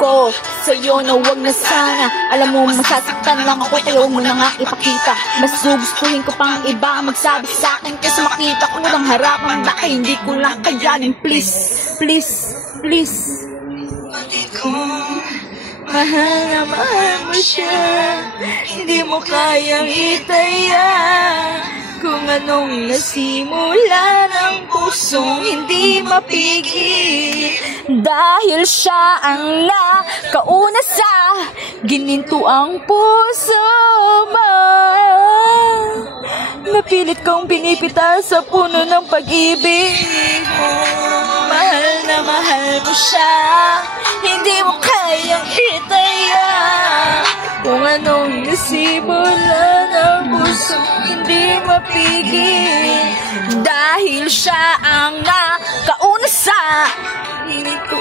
ko sa'yo na wag na sana. Alam mo masasaktan lang ako, kaya huwag mo na nga ipakita. Mas gugustuhin ko pang iba magsabi sa'kin kaysa makita ko ng harapan. Baka hindi ko lang kayanin. Please, please, please. Pati kung mahal na mahal mo siya, hindi mo kayang itaya kung anong nasimula ng pusong hindi mapigil. Dahil siya ang nakauna sa gininto ang puso mo. Napilit kong pinipitas sa puno ng pag-ibig mo. Mahal na mahal mo siya, hindi mo kayang itaya kung anong nasimula ng puso hindi mapigil. Dahil siya ang nakauna sa Pilit ko